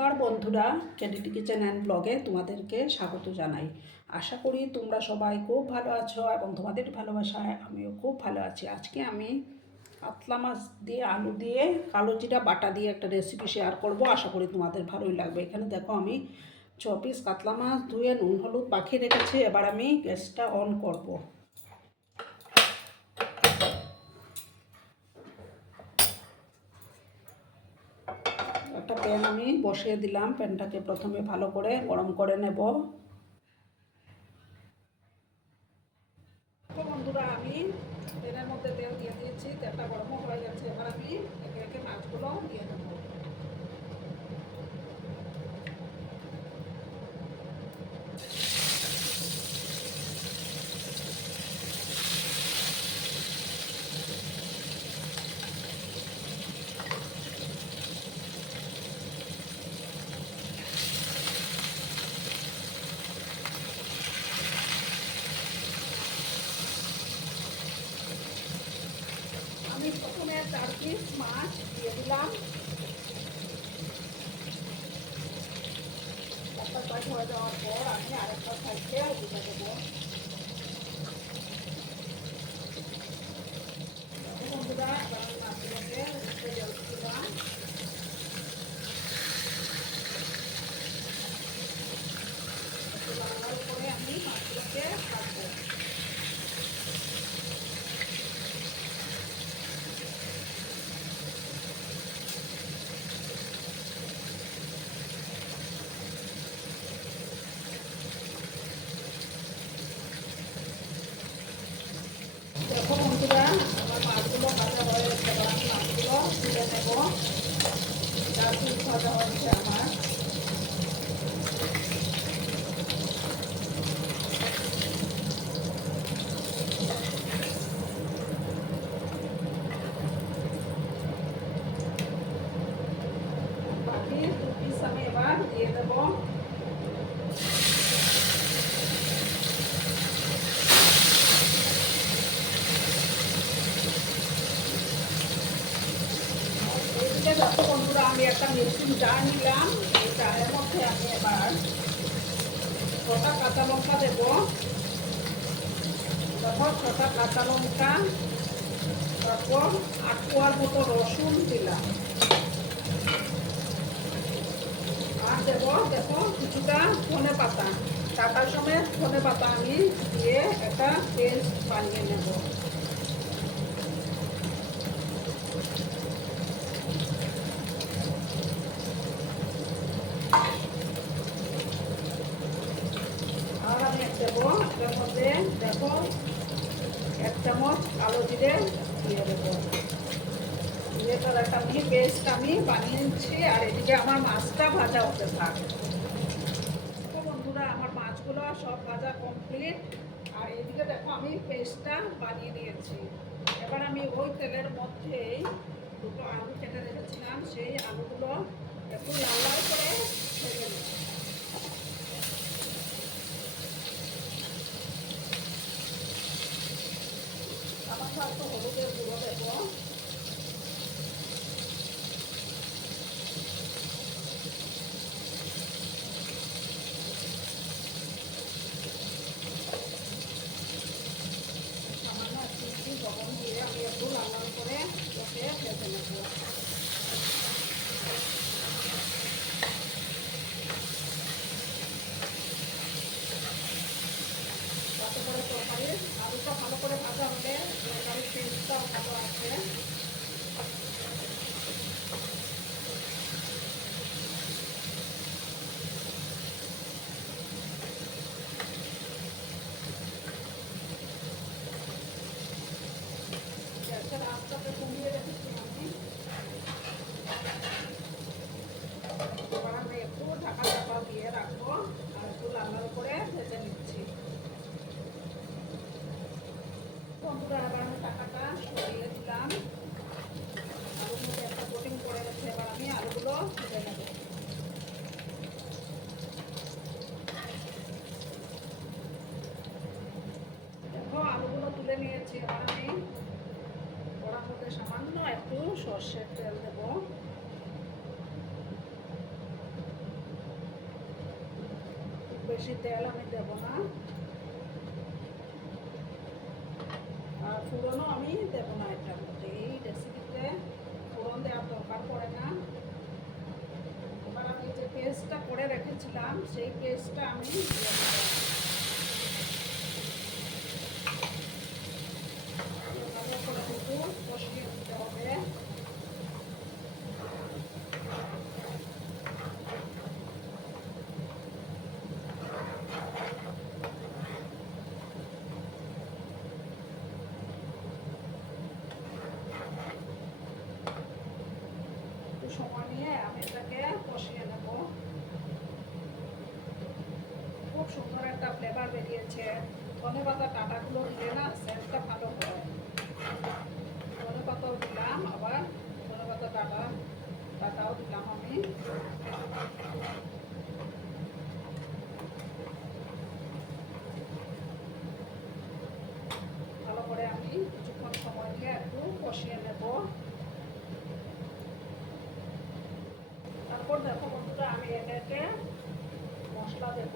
নমস্কার বন্ধুরা, ক্যান্ডিটি kitchen and ব্লগে তোমাদেরকে স্বাগত জানাই। আশা করি তোমরা সবাই খুব ভালো আছো এবং তোমাদের ভালোবাসায় আমিও খুব ভালো আছি। আজকে আমি কাতলা মাছ দিয়ে আলু দিয়ে কালো জিরা বাটা দিয়ে একটা রেসিপি শেয়ার করব। আশা করি তোমাদের ভালোই লাগবে। এখানে দেখো আমি 6 পিস কাতলা মাছ ধুয়ে নুন হলুদ মাখিয়ে রেখেছি। এবার আমি গ্যাসটা অন করব। একটা প্যান আমি বসিয়ে দিলাম। প্যানটাকে প্রথমে ভালো করে গরম করে নেব। বন্ধুরা, আমি প্যানের মধ্যে তেল দিয়ে দিয়েছি। তেলটা গরম হয়ে গেছে। এবার আমি একে একে মাছগুলো দিয়ে দেবো। আমি প্রথমে 4 পিস মাছ দিয়ে দিলাম। একটা সাইড হয়ে যাওয়ার পর আমি আরেকটা সাইডে দিয়ে দেবো। বন্ধুরা, এবার আমি মাছগুলোকে উঠে দিলাম। একটু লাল লাল করে আমি মাছগুলোকে কাটবো। দেখো বন্ধুরা, আমার মাছগুলো ভাজা হয়ে গেছে। এবার আমি মাছগুলো তুলে নেবো। 4 পিস ভাজা হয়েছে আমার। বাকি 2 পিস আমি এবার দিয়ে দেবো। এইদিকে দেখো বন্ধুরা, আমি একটা মিক্সিং জার নিলাম। এই জারের মধ্যে আমি এবার 6টা কাঁচা লঙ্কা দেবো। দেখো 6টা কাঁচা লঙ্কা, তারপর 8 কোয়ার মতো রসুন দিলাম। আর দেবো দেখো কিছুটা ধনে পাতা, কাটার সময় ধনে পাতা আমি দিয়ে একটা পেস্ট বানিয়ে নেব। আর আমি দেবো এটার মধ্যে দেখো 1 চামচ কালো জিরে দিয়ে দেবো। এটার একটা পেস্ট আমি বানিয়ে নিচ্ছি। আর এদিকে আমার মাছটা ভাজা হতে থাকে। বন্ধুরা, আমার মাছগুলো সব ভাজা কমপ্লিট। আর এদিকে দেখো আমি পেস্টটা বানিয়ে নিয়েছি। এবার আমি ওই তেলের মধ্যেই 2টো আলু কেটে রেখেছিলাম, সেই আলুগুলো একটু লাল লাল করে ভেজে নেব। আমার একটু হলুদের গুঁড়ো দেবো। সামান্য একটু লবণ দিয়ে আমি একটু লাল লাল করে ওকে ভেজে নেব। তাতে করে তরকারির আলুটা ভালো করে ভাজা হলে তরকারির টেস্টটাও ভালো আসে। গ্যাসের আঁচটাকে কমিয়ে রেখেছি আমি। এবার আমি একটু ঢাকা চাপা দিয়ে রাখবো আর একটু লাল লাল করে ভেজে নিচ্ছি। বন্ধুরা, এবার আমি টাকাটা সরিয়ে দিলাম। আলুর মধ্যে একটা কোটিং করে গেছে। এবার আমি আলুগুলো ভেজে নেব। দেখো আলুগুলো তুলে নিয়েছি। এবার আমি কড়ার মধ্যে সামান্য একটু সর্ষের তেল দেবো। বেশি তেল আমি দেবো না, আর ফোড়নও আমি দেবো না এটার মধ্যে। এই রেসিপিতে ফোড়ন দেওয়ার দরকার পড়ে না। এবার আমি যে পেস্টটা করে রেখেছিলাম সেই পেস্টটা আমি দিয়ে দেবো। ভালো করে একটু কষিয়ে দিতে হবে। সময় নিয়ে আমি এটাকে কষিয়ে নেব। খুব সুন্দর একটা ফ্লেভার বেরিয়েছে। ধনেপাতা ডাঁটাগুলো দিলে না সেন্টটা ভালো হয়। ধনেপাতাও দিলাম, আবার ধনেপাতা ডাঁটাও দিলাম আমি। ভালো করে আমি কিছুক্ষণ সময় নিয়ে একটু কষিয়ে নেব। তারপর দেখো বন্ধুরা, আমি একে একে মশলা দেব।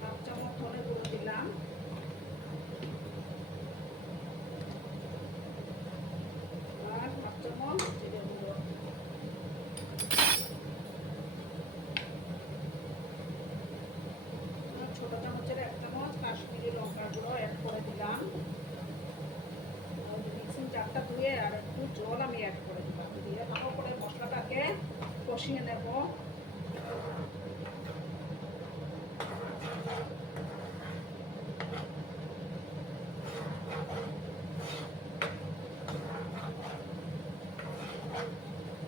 হাফ চামচ ধনে গুঁড়ো দিলাম, আর হাফ চামচ জিরে গুঁড়ো, ছোট চামচের 1 চামচ কাশ্মীরি লঙ্কার গুঁড়ো অ্যাড করে দিলাম। মিক্সিং জারটা ধুয়ে আর একটু জল আমি অ্যাড করে দিলাম, দিয়ে ভালো করে মশলাটাকে কষিয়ে নেব।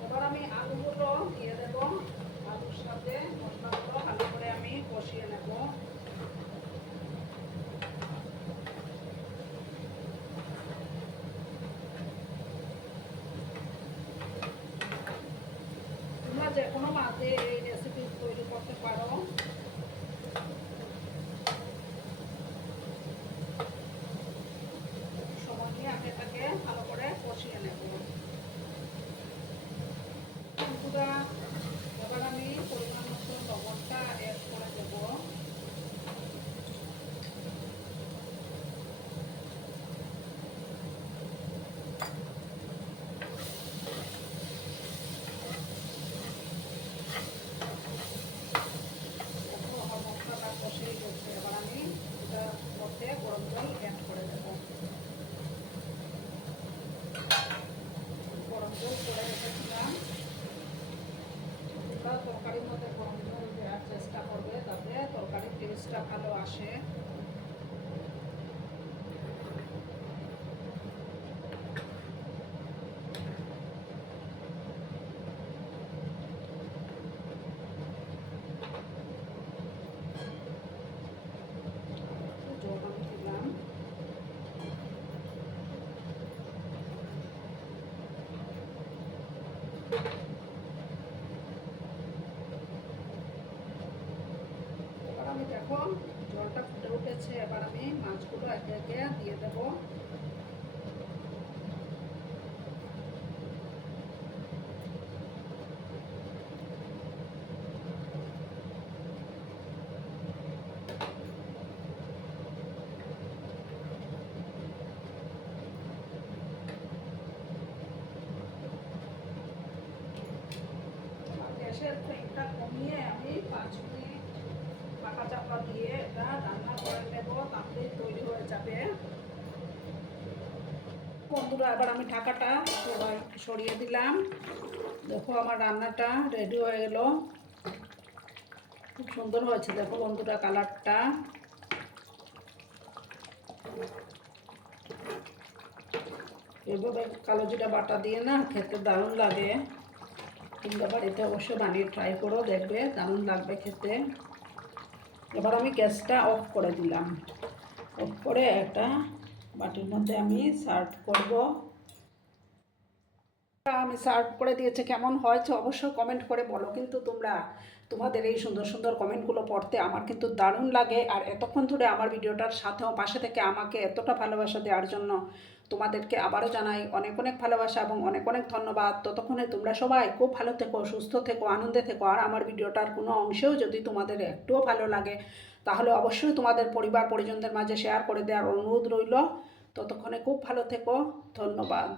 এবার আমি আলুগুলো দিয়ে দেব। আলুর সাথে মশলাগুলো ভালো করে আমি কষিয়ে নেব। তোমরা যে কোনো মাঝে এই রেসিপি তৈরি করতে পারো। সময় নিয়ে আমি এটাকে ভালো করে কষিয়ে নেব। এবার আমি পরিমাণ মতো লবণটা অ্যাড করে দেব। মশলাটা কষিয়ে গেছে, এবার আমি এটার মধ্যে গরম জল অ্যাড করে দেব। গরম জল করে রেখেছিলাম। তরকারির মধ্যে গরম জল দেওয়ার চেষ্টা করবে, তাতে তরকারির টেস্টটা ভালো আসে। জল আমি দিলাম। আমি দেখো জলটা ফুটে উঠেছে, এবার আমি মাছগুলো একে একে দিয়ে দেব। গ্যাসের ফ্লেমটা কমিয়ে আমি 5 মিনিট ঢাকা চাপা দিয়ে এটা রান্না করে নেব, তাহলেই তৈরি হয়ে যাবে। বন্ধুরা, এবার আমি ঢাকাটা সরিয়ে দিলাম। দেখো আমার রান্নাটা রেডি হয়ে গেল। খুব সুন্দর হয়েছে দেখো বন্ধুরা কালারটা। এভাবে কালো জিরা বাটা দিয়ে না খেতে দারুণ লাগে। তোমরা বাড়িতে অবশ্যই বানিয়ে ট্রাই করো, দেখবে দারুণ লাগবে খেতে। এবার আমি গ্যাসটা অফ করে দিলাম। অফ করে একটা বাটির মধ্যে আমি সার্ভ করব। আমি সার্ভ করে দিয়েছি, কেমন হয়েছে অবশ্যই কমেন্ট করে বলো। কিন্তু তোমরা তোমাদের এই সুন্দর সুন্দর কমেন্টগুলো পড়তে আমার কিন্তু দারুণ লাগে। আর এতক্ষণ ধরে আমার ভিডিওটার সাথেও পাশে থেকে আমাকে এতটা ভালোবাসা দেওয়ার জন্য তোমাদেরকে আবারও জানাই অনেক অনেক ভালোবাসা এবং অনেক অনেক ধন্যবাদ। ততক্ষণে তোমরা সবাই খুব ভালো থেকো, সুস্থ থেকো, আনন্দে থেকো। আর আমার ভিডিওটার কোনো অংশেও যদি তোমাদের একটুও ভালো লাগে তাহলে অবশ্যই তোমাদের পরিবার পরিজনদের মাঝে শেয়ার করে দেওয়ার অনুরোধ রইল। ততক্ষণে খুব ভালো থেকো, ধন্যবাদ।